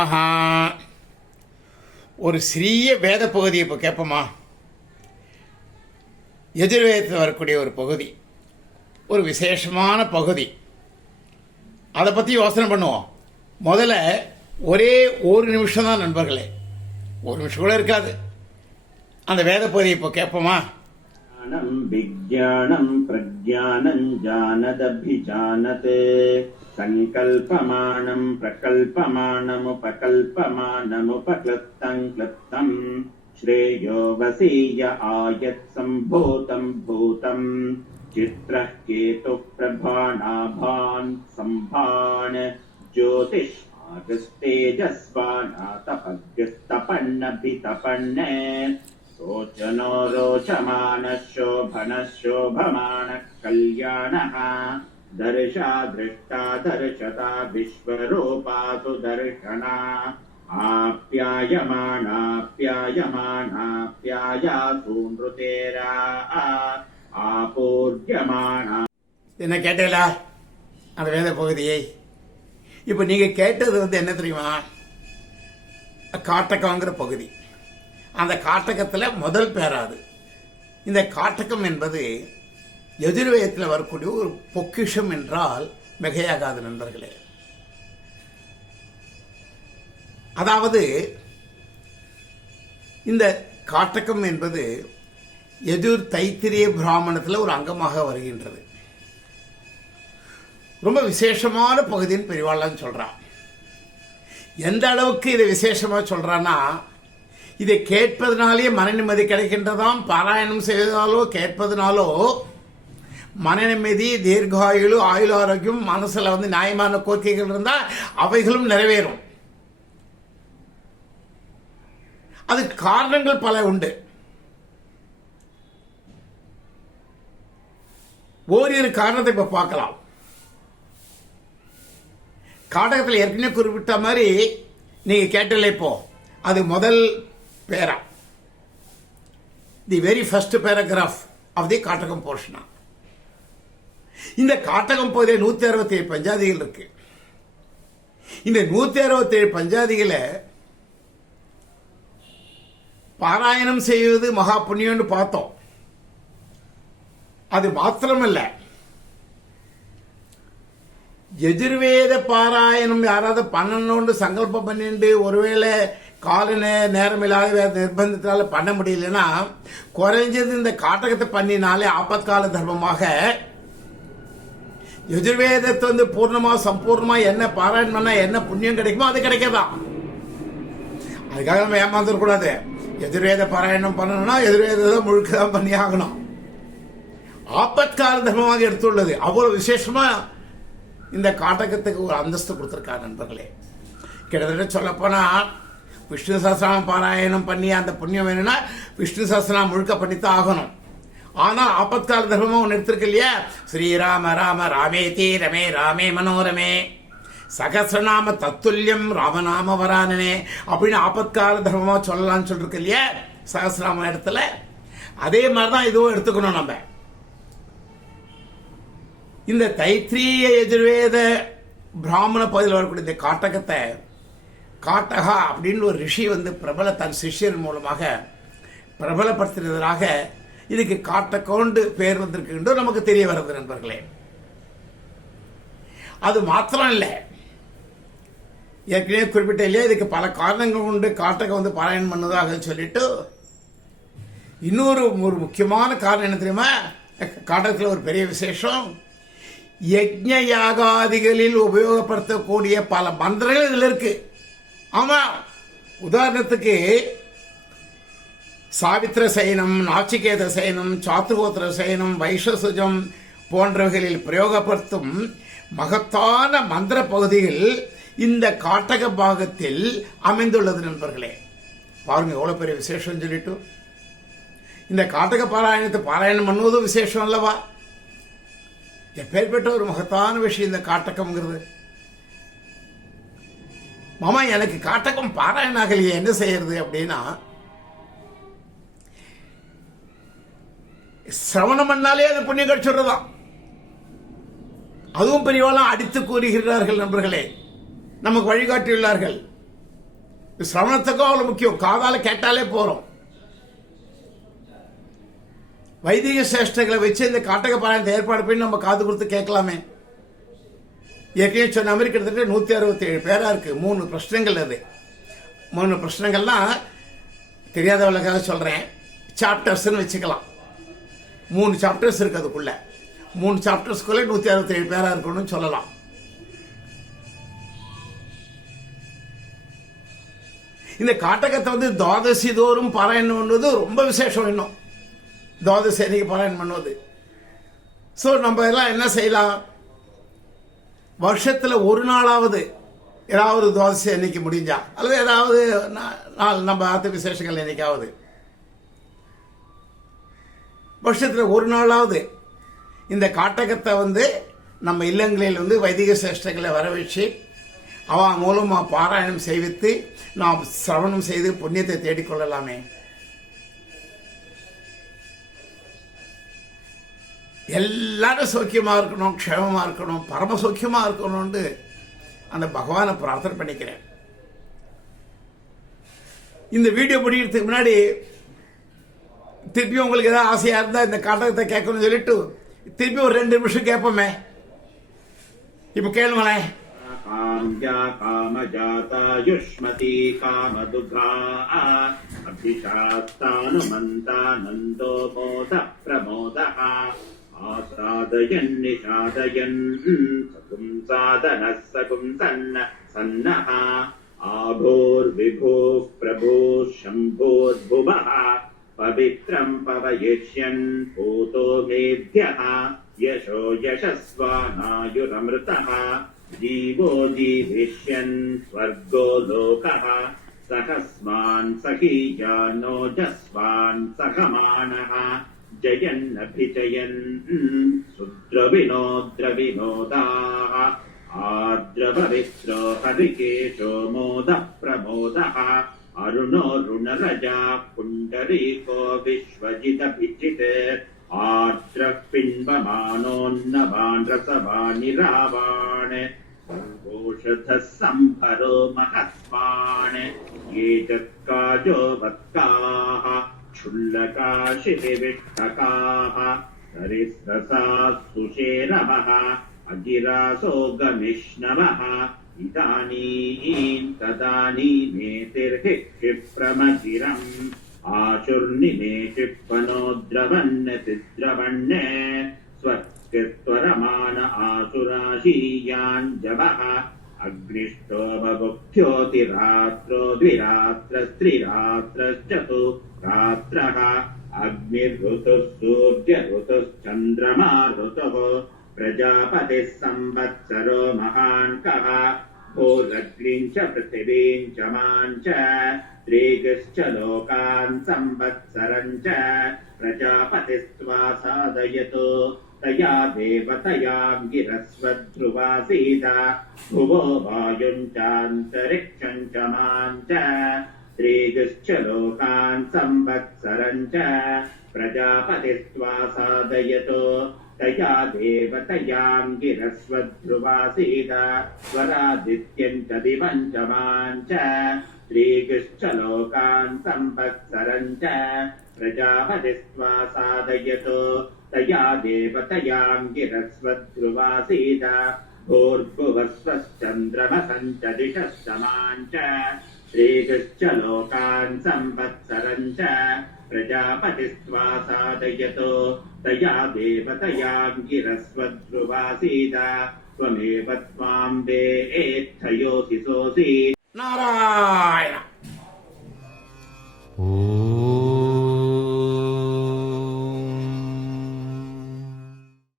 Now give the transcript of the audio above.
நமஹா. ஒரு சிறிய வேத பகுதியை இப்போ கேட்போமா எதிர்வேதத்தில் வரக்கூடிய ஒரு பகுதி. ஒரு விசேஷமான பகுதி. அதை பற்றி யோசனை பண்ணுவோம். முதல்ல ஒரே ஒரு நிமிஷம் தான் நண்பர்களே. ஒரு நிமிஷம் கூட இருக்காது. அந்த வேத பகுதியை இப்போ கேட்போமா விஜயானம் பிரஜானம் ஜானதபிஜானதே. सङ्कल्पमाणम् प्रकल्पमाणमुपकल्पमाणमुपक्लृप्तम् क्लृप्तम् श्रेयो वसीय आयत्सम्भूतम् भूतम्। चित्रः केतुः प्रभानाभान् सम्भान् ज्योतिष्मागस्तेजस्वानातपग्रस्तपन्नभितपन्ने रोचनो रोचमानः शोभनः शोभमानः कल्याणः। दर्शा दृष्टा दर्शता विश्वरूपासु दर्शना आप्यायमानाप्यायमानाप्यायासु नृतेरा आपूर्यमाणा என்ன கேட்டீங்களா அந்த வேத பகுதியை இப்போ நீங்கள் கேட்டது வந்து என்ன தெரியுமா காட்டகங்கிற பகுதி அந்த காட்டகத்தில் முதல் பேராது இந்த காட்டகம் என்பது எதிர்வேதத்தில் வரக்கூடிய ஒரு பொக்கிஷம் என்றால் மிகையாகாது நண்பர்களே. அதாவது இந்த காட்டகம் என்பது எதிர் தைத்திரிய பிராமணத்தில் ஒரு அங்கமாக வருகின்றது. ரொம்ப விசேஷமான பகுதின்னு பெரியவாள்லாம் சொல்றான் எந்த அளவுக்கு இதை விசேஷமாக சொல்றான்னா இதை கேட்பதனாலேயே மன நிம்மதி கிடைக்கின்றதாம் பாராயணம் செய்வதாலோ கேட்பதனாலோ மன நிம்மதி தீர்காயுளு ஆயுள் ஆரோக்கியம் மனசுல வந்து நியாயமான கோரிக்கைகள் இருந்தால் அவைகளும் நிறைவேறும். அதுக்கு காரணங்கள் பல உண்டு. ஓரிரு காரணத்தை இப்ப பார்க்கலாம். காடகத்தில் ஏற்கனவே குறிப்பிட்ட மாதிரி நீங்க கேட்டல இப்போ அது முதல் பேரா. The very first paragraph of the காட்டகம் போர்ஷனா இந்த காட்டகம் பகுதியில் நூத்தி அறுபத்தி ஏழு பஞ்சாதிகள் இருக்கு. இந்த நூத்தி அறுபத்தி ஏழு பஞ்சாதிகளை பாராயணம் செய்வது மகா புண்ணியம்னு பார்த்தோம். அது மாத்திரமல்ல. எதிர்வேத பாராயணம் யாராவது பண்ணணும்னு சங்கல்பம் பண்ணிட்டு ஒருவேளை கால நேரம் இல்லாத வேற நிர்பந்தத்தால பண்ண முடியலன்னா குறைஞ்சது இந்த காட்டகத்தை பண்ணினாலே ஆபத்கால தர்மமாக எஜுர்வேதத்தை வந்து பூர்ணமா சம்பூர்ணமா என்ன பாராயணம் பண்ணா என்ன புண்ணியம் கிடைக்குமோ அது கிடைக்கதான் அதுக்காக நம்ம ஏமாந்துடக்கூடாது எதிர்வேத பாராயணம் பண்ணணும்னா எதிர்வேதத்தை முழுக்க தான் பண்ணி ஆகணும். ஆபத்கால தர்மமாக எடுத்துள்ளது. அவ்வளவு விசேஷமா இந்த காட்டகத்துக்கு ஒரு அந்தஸ்து கொடுத்திருக்கார் நண்பர்களே. கிட்டத்தட்ட சொல்லப்போனா விஷ்ணு சஹஸ்ரநாம பாராயணம் பண்ணி அந்த புண்ணியம் வேணும்னா விஷ்ணு சஹஸ்ரநாமம் முழுக்க பண்ணித்தான் ஆகணும். ஆனா ஆபத்கால தர்மம் ஒன்று எடுத்திருக்கு இல்லையா? ஸ்ரீராம ராம ராமேதி ரமே ராமே மனோரமே. சகசிரநாம தத்துல்யம் ராமநாம வரானனே அப்படின்னு ஆபத்கால தர்மமா சொல்லலாம்னு சொல்லிருக்கு இல்லையா? சகசிரநாம இடத்துல. அதே மாதிரிதான் இதுவும் எடுத்துக்கணும் நம்ம. இந்த தைத்திரிய எதிர்வேத பிராமண பகுதியில் வரக்கூடிய இந்த காட்டகத்தை காட்டகா அப்படின்னு ஒரு ரிஷி வந்து பிரபல தன் சிஷ்யர் மூலமாக பிரபலப்படுத்தினதாக இதுக்கு காட்டக்கோண்டு பேர் வந்திருக்கு நமக்கு தெரிய வருது நண்பர்களே. அது மாத்திரம் இல்லை ஏற்கனவே குறிப்பிட்ட இல்லையா இதுக்கு பல காரணங்கள் உண்டு. காட்டகம் வந்து பாராயணம் பண்ணதாக சொல்லிட்டு இன்னொரு ஒரு முக்கியமான காரணம் என்ன தெரியுமா? காட்டகத்தில் ஒரு பெரிய விசேஷம். யஜ்ய யாகாதிகளில் உபயோகப்படுத்தக்கூடிய பல மந்திரங்கள் இதில் இருக்கு. ஆமா உதாரணத்துக்கு சாவித்திர சயனம் நாச்சிகேத சயனம் சாத்துகோத்திர சயனம் வைஷசுஜம் போன்றவைகளில் பிரயோகப்படுத்தும் மகத்தான மந்திர பகுதிகள் இந்த காட்டக பாகத்தில் அமைந்துள்ளது நண்பர்களே. பாருங்க எவ்வளவு பெரிய விசேஷம் சொல்லிட்டு. இந்த காட்டக பாராயணத்தை பாராயணம் பண்ணுவதும் விசேஷம் அல்லவா? எப்பேற்பட்ட ஒரு மகத்தான விஷயம் இந்த காட்டகம்ங்கிறது. மாமா எனக்கு காட்டகம் பாராயணம் ஆகலையே என்ன செய்யறது அப்படின்னா சிரவணம் பண்ணாலே அது புண்ணியம் தான் அதுவும் பெரியவெல்லாம் அடித்து கூறுகிறார்கள் நண்பர்களே. நமக்கு வழிகாட்டியுள்ளார்கள் சிரவணத்துக்கும் அவ்வளவு முக்கியம். காதால கேட்டாலே போறோம். வைதிக சேஷ்டங்களை வச்சு இந்த காட்டக பாராயணத்தை ஏற்பாடு பண்ணி நம்ம காது கொடுத்து கேட்கலாமே. ஏற்கனவே சொன்ன மாதிரி கிட்டத்தட்ட நூத்தி அறுபத்தி ஏழு பேரா இருக்கு. மூணு பிரச்சனைகள் அது. மூணு பிரச்சனைகள்லாம் தெரியாதவர்களுக்காக சொல்றேன். சாப்டர்ஸ்ன்னு வச்சுக்கலாம். மூணு சாப்டர்ஸ் இருக்கு அதுக்குள்ள. மூணு சாப்டர்ஸ்குள்ளே நூத்தி அறுபத்தி ஏழு பேரா இருக்கணும்னு சொல்லலாம். இந்த காட்டகத்தை வந்து துவாதசி தோறும் பாராயணம் பண்ணுவது ரொம்ப விசேஷம் இன்னும். துவாதசி அன்னைக்கு பாராயணம் பண்ணுவது. ஸோ நம்ம எல்லாம் என்ன செய்யலாம்? வருஷத்தில் ஒரு நாளாவது ஏதாவது துவாதசி அன்னைக்கு முடிஞ்சா அல்லது ஏதாவது நா- நாள் நம்ம ஆத்து விசேஷங்கள் என்னைக்காவது. வருஷத்தில் ஒரு நாளாவது இந்த காட்டகத்தை வந்து நம்ம இல்லங்களில் வந்து வைதிக சேஷ்டங்களை வர அவன் மூலமாக பாராயணம் செய்வித்து நாம் சிரவணம் செய்து புண்ணியத்தை தேடிக்கொள்ளலாமே எல்லாரும் சௌக்கியமாக இருக்கணும் க்ஷேமமாக இருக்கணும் பரம சௌக்கியமாக இருக்கணும்னு அந்த பகவானை பிரார்த்தனை பண்ணிக்கிறேன். இந்த வீடியோ முடிகிறதுக்கு முன்னாடி திருப்பி உங்களுக்கு ஏதாவது ஆசையா இருந்தா இந்த காட்டகத்தை கேட்கணும்னு சொல்லிட்டு திருப்பி ஒரு ரெண்டு நிமிஷம் கேட்போமே இப்ப கேளுங்களேன் काम्या कामजाता युष्मती कामदुघा अभिशास्तानुमन्तानन्दो मोदः प्रमोदः आसादयन्निषादयन् सकुंसादनः सकुंसन्न सन्नः आभोर्विभुः प्रभुः शम्भोर्भुवः पवित्रम् पवयिष्यन् पूतो मेभ्यः यशो यशस्वानायुरमृतः, जीवो जीविष्यन् स्वर्गो लोकः सहस्मान् सहीजानोजस्वान् सहमानः जयन्नभिजयन् शुद्रविनोद्रविनोदाः आद्रपवित्रो हरिकेशो मोदः प्रमोदः अरुणोरुणरजा पुण्डरीको विश्वजिदभिजित् आर्द्रः पिम्बमानोन्नभाण्ड्रसभानिरावाण् ओषधः सम्भरो महस्मान् ये जत्काजो भक्ताः क्षुल्लकाशिविष्टकाः सरिस्रसाः सुषेरवः अजिरासो गमिष्णवः। इदानीं तदानीमेतिर्हि क्षिप्रमधिरम् आशुर्निमे क्षिप्पनो द्रवन्नतिद्रवण्णे स्वकृत्वरमान आसुराशीयान् जवः अग्निष्टोमबुख्योतिरात्रो द्विरात्रस्त्रिरात्रश्चतु रात्रः अग्निर्ऋतुः सूर्यऋतुश्चन्द्रमा ऋतुः प्रजापतिः संवत्सरो महान् कः भूरग्निम् च पृथिवीम् च माम् च त्रिगश्च लोकान् संवत्सरम् च प्रजापतिस्त्वा साधयतु तया देवतयाम् गिरस्वध्रुवासीद भुवो वायुम् चान्तरिक्षम् च माम् च त्रिगश्च लोकान् संवत्सरम् च प्रजापतिस्त्वा साधयतु तया देवतयाम् गिरस्वध्रुवासीद स्वरादित्यम् च दिवम् च माम् च त्रिगश्च लोकान् संवत्सरम् च प्रजापतिस्त्वा साधयतु तया देवतयाम् गिरस्वध्रुवासीद भूर्भुवस्वश्चन्द्रमसम् च दिशः समाम् च श्रीकृश्च लोकान् सम्पत्सरम् च प्रजापतिस्त्वा साधयतो तया देवतयाङ्गिरस्वद्रुवासीद त्वमेव त्वाम् वे एत्थयोऽसि सोऽसि नारायण